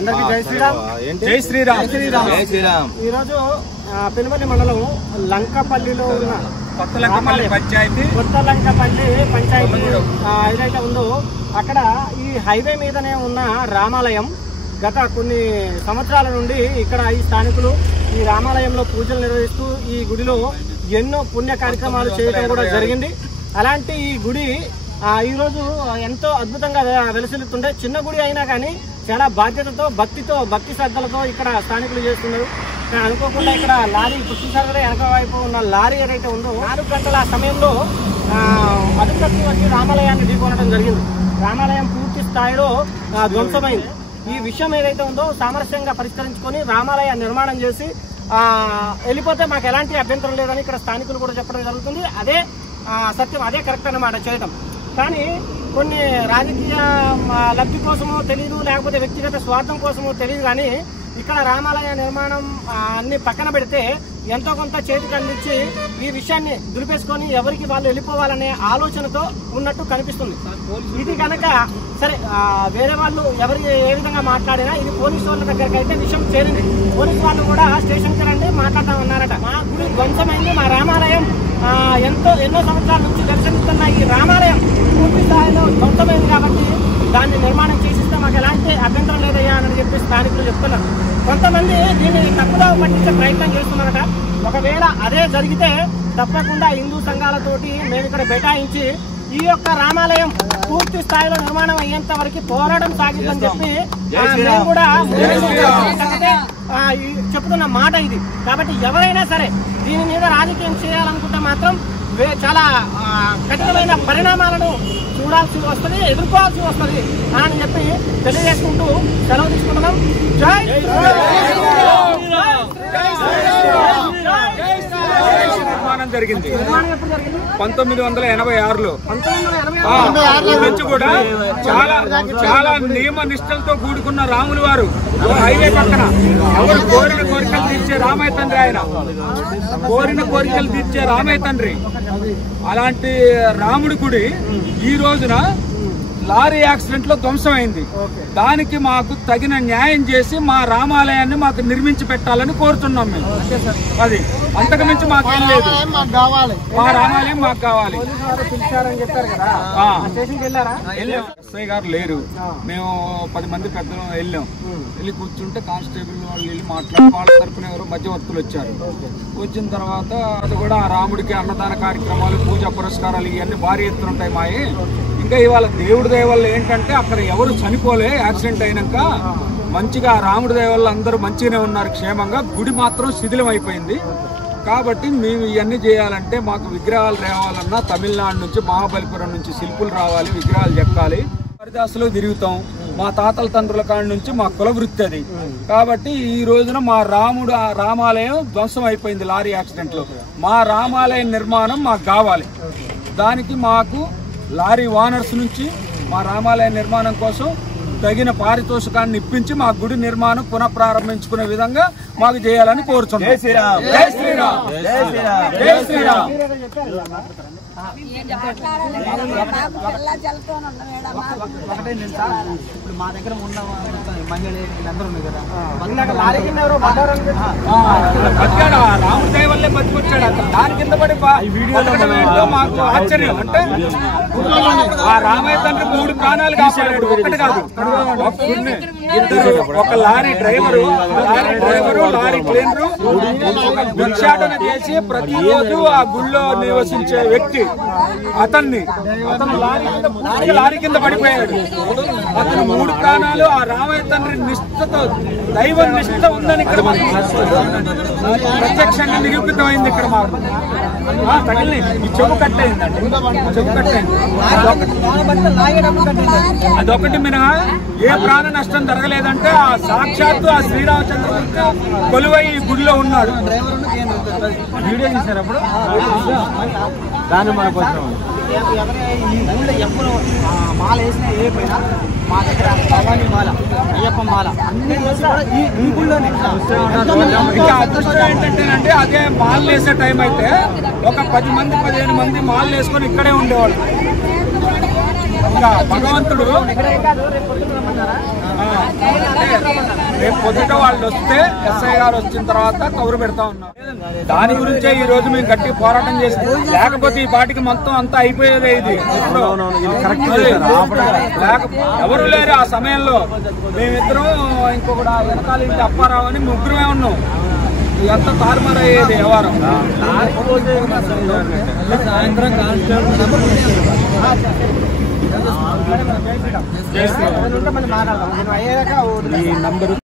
అందరికీ జై శ్రీరామ్. జై శ్రీరామ్. జై శ్రీరామ్. ఈరోజు పెనుమల్లి మండలం లంకపల్లిలో ఉన్న కొత్త లంకపల్లి పంచాయతీ ఏదైతే ఉందో అక్కడ ఈ హైవే మీదనే ఉన్న రామాలయం. గత కొన్ని సంవత్సరాల నుండి ఇక్కడ ఈ స్థానికులు ఈ రామాలయంలో పూజలు నిర్వహిస్తూ ఈ గుడిలో ఎన్నో పుణ్య కార్యక్రమాలు చేయడం కూడా జరిగింది. అలాంటి ఈ గుడి ఈరోజు ఎంతో అద్భుతంగా వెలసిల్లుతుంటే, చిన్న గుడి అయినా కానీ చాలా బాధ్యతతో భక్తి శ్రద్ధలతో ఇక్కడ స్థానికులు చేస్తున్నారు. అనుకోకుండా ఇక్కడ లారీ పుష్టిసాగర్ వెనక వైపు ఉన్న లారీ ఏదైతే ఉందో 4 గంటల సమయంలో అదుపులోకి వచ్చి రామాలయాన్ని ఢీకొనడం జరిగింది. రామాలయం పూర్తి స్థాయిలో ధ్వంసమైంది. ఈ విషయం ఏదైతే ఉందో సామరస్యంగా పరిష్కరించుకొని రామాలయ నిర్మాణం చేసి వెళ్ళిపోతే మాకు ఎలాంటి అభ్యంతరం లేదని ఇక్కడ స్థానికులు కూడా చెప్పడం జరుగుతుంది. అదే సత్యం, అదే కరెక్ట్ అన్నమాట చేయడం. కానీ కొన్ని రాజకీయ లబ్ధి కోసమో తెలియదు, లేకపోతే వ్యక్తిగత స్వార్థం కోసమో తెలియదు, కానీ ఇక్కడ రామాలయ నిర్మాణం అన్ని పక్కన పెడితే ఎంతో కొంత చేతికి అందించి ఈ విషయాన్ని దులిపేసుకొని ఎవరికి వాళ్ళు వెళ్ళిపోవాలనే ఆలోచనతో ఉన్నట్టు కనిపిస్తుంది. ఇది కనుక సరే వేరే వాళ్ళు ఎవరు ఏ విధంగా మాట్లాడినా ఇది పోలీసు వాళ్ళ దగ్గరికి అయితే విషయం చేరింది. పోలీసు వాళ్ళు కూడా స్టేషన్కి రండి మాట్లాడతామన్నారట. మా గుడి ధ్వంసమైంది, మా రామాలయం ఎన్నో సంవత్సరాల నుంచి దర్శనిస్తున్న ఈ రామాలయం పూర్తి స్థాయిలో ధ్వంసమైంది కాబట్టి దాన్ని నిర్మాణం చేసిస్తే మాకు ఎలాంటి అభ్యంతరం లేదయ్యా అని చెప్పి స్థానికులు చెప్తున్నారు. కొంతమంది దీన్ని తప్పుగా పట్టించే ప్రయత్నం చేస్తున్నారట. ఒకవేళ అదే జరిగితే తప్పకుండా హిందూ సంఘాలతోటి మేము ఇక్కడ బైఠాయించి ఈ యొక్క రామాలయం పూర్తి స్థాయిలో నిర్మాణం అయ్యేంత వరకు పోరాటం సాగిద్దని చెప్పి మేము కూడా చెప్తున్న మాట ఇది. కాబట్టి ఎవరైనా సరే దీని మీద రాజకీయం చేయాలనుకుంటే మాత్రం చాలా కఠినమైన పరిణామాలను చూడాల్సి వస్తుంది, ఎదుర్కోవాల్సి వస్తుంది అని చెప్పి తెలియజేసుకుంటూ సెలవు తీసుకుంటున్నాం. జై నిర్మాణం జరిగింది 1986లో. నుంచి కూడా చాలా నియమ నిష్టలతో కూడుకున్న రాములు వారు హైవే పక్కన ఎవరు కోరిన కోరికలు తీర్చే రామయ్య తండ్రి, ఆయన కోరిన కోరికలు తీర్చే రామయ్య తండ్రి. అలాంటి రాముడి గుడి ఈ రోజున లారీ యాక్సిడెంట్ లో ధ్వంసమైంది. దానికి మాకు తగిన న్యాయం చేసి మా రామాలయాన్ని మాకు నిర్మించి పెట్టాలని కోరుతున్నాం మేము. అది అంతకుమించి మాకేం లేదు, మా రామాలయం మాకు కావాలి. ఎస్ఐ గారు లేరు, మేము 10 మంది పెద్దలు వెళ్ళి కూర్చుంటే కానిస్టేబుల్ వాళ్ళు వెళ్ళి మాట్లాడి వాళ్ళ తరపున ఎవరో మధ్యవర్తులు వచ్చారు. వచ్చిన తర్వాత అది కూడా రాముడికి అన్నదాన కార్యక్రమాలు, పూజా పురస్కారాలు ఇవన్నీ భారీ ఎత్తున ఉంటాయి మాయి. ఇంకా ఇవాళ దేవుడి దయ వల్ల ఏంటంటే అక్కడ ఎవరు చనిపోలే, యాక్సిడెంట్ అయినాక మంచిగా రాముడి దయ వల్ల అందరూ మంచిగానే ఉన్నారు క్షేమంగా. గుడి మాత్రం శిథిలం అయిపోయింది. కాబట్టి మేము ఇవన్నీ చేయాలంటే మాకు విగ్రహాలు రావాలన్నా తమిళనాడు నుంచి మహాబలిపురం నుంచి శిల్పులు రావాలి, విగ్రహాలు చెక్కాలి. హరిదాసులో తిరుగుతాం, మా తాతల తండ్రుల కాడి నుంచి మా కుల వృత్తి అది. కాబట్టి ఈ రోజున మా రామాలయం ధ్వంసం అయిపోయింది లారీ యాక్సిడెంట్ లో. మా రామాలయ నిర్మాణం మాకు కావాలి. దానికి మాకు లారీ ఓనర్స్ నుంచి మా రామాలయ నిర్మాణం కోసం తగిన పారితోషికాన్ని ఇప్పించి మా గుడి నిర్మాణం పునఃప్రారంభించుకునే విధంగా మాకు చేయాలని కోరుతున్నాం. జై శ్రీరామ్. జై శ్రీరామ్. జై శ్రీరామ్. జై శ్రీరామ్. ఇప్పుడు మా దగ్గర ఉన్న మహిళలు వీళ్ళందరూ ఉన్నారు కదా, రాముడి దయ వల్లే బతికొచ్చాడు. దాని కింద పడి వీడియో మాకు ఆశ్చర్యం. అంటే ఆ రామయ్య తండ్రి 3 ప్రాణాలు కాపాడాడు, ఒకటి కాదు. ఒక లారీ డ్రైవరు, లారీ క్లీనరు భిక్షాటన చేసి ప్రతిరోజు ఆ గుళ్ళో నివసించే వ్యక్తి అతను లారీ కింద పడిపోయాడు. అతను 3 ప్రాణాలు ఆ రామయ్య తండ్రి నిష్ఠతో, దైవ నిష్ఠ ఉందని ఇక్కడ ప్రత్యక్షంగా నిరూపితమైంది. ఇక్కడ మాకు తగిలి ఈ చెవు కట్టయిందండి, చెవు కట్టయింది. అదొకటి మినహా ఏ ప్రాణ నష్టం జరగలేదంటే ఆ సాక్షాత్తు ఆ శ్రీరామచంద్రమూర్తి కొలువై ఈ గుడిలో ఉన్నాడు. వీడియో తీసినప్పుడు దాన్ని మనకు ఈ ఊళ్ళో ఎప్పుడు మాల వేసినా ఏ పోయినా మా దగ్గర భవానీ మాల, అయ్యప్ప మాల అన్ని వేసి కూడా ఈ గుళ్ళోనే. ఇంకా అదృష్టం ఏంటంటేనంటే అదే మాల్ వేసే టైం అయితే ఒక 10 మంది 15 మంది మాల్ వేసుకొని ఇక్కడే ఉండేవాళ్ళు. ఇంకా భగవంతుడు రేపు పొద్దుట వాళ్ళు వస్తే ఎస్ఐ గారు వచ్చిన తర్వాత కవర్ పెడతా ఉన్నాం. దాని గురించే ఈ రోజు మేము గట్టి పోరాటం చేస్తాం. లేకపోతే ఈ పాటికి మొత్తం అంతా అయిపోయేదే. ఇది ఎవరు లేరు ఆ సమయంలో. మేమిద్దరం ఇంకొకటి వెనకాల ఇంటి అప్పారావు అని ముగ్గురమే ఉన్నాం. ఇదంతా తారుమారయ్యేది వ్యవహారం. సాయంత్రం మాట్లాడదాం.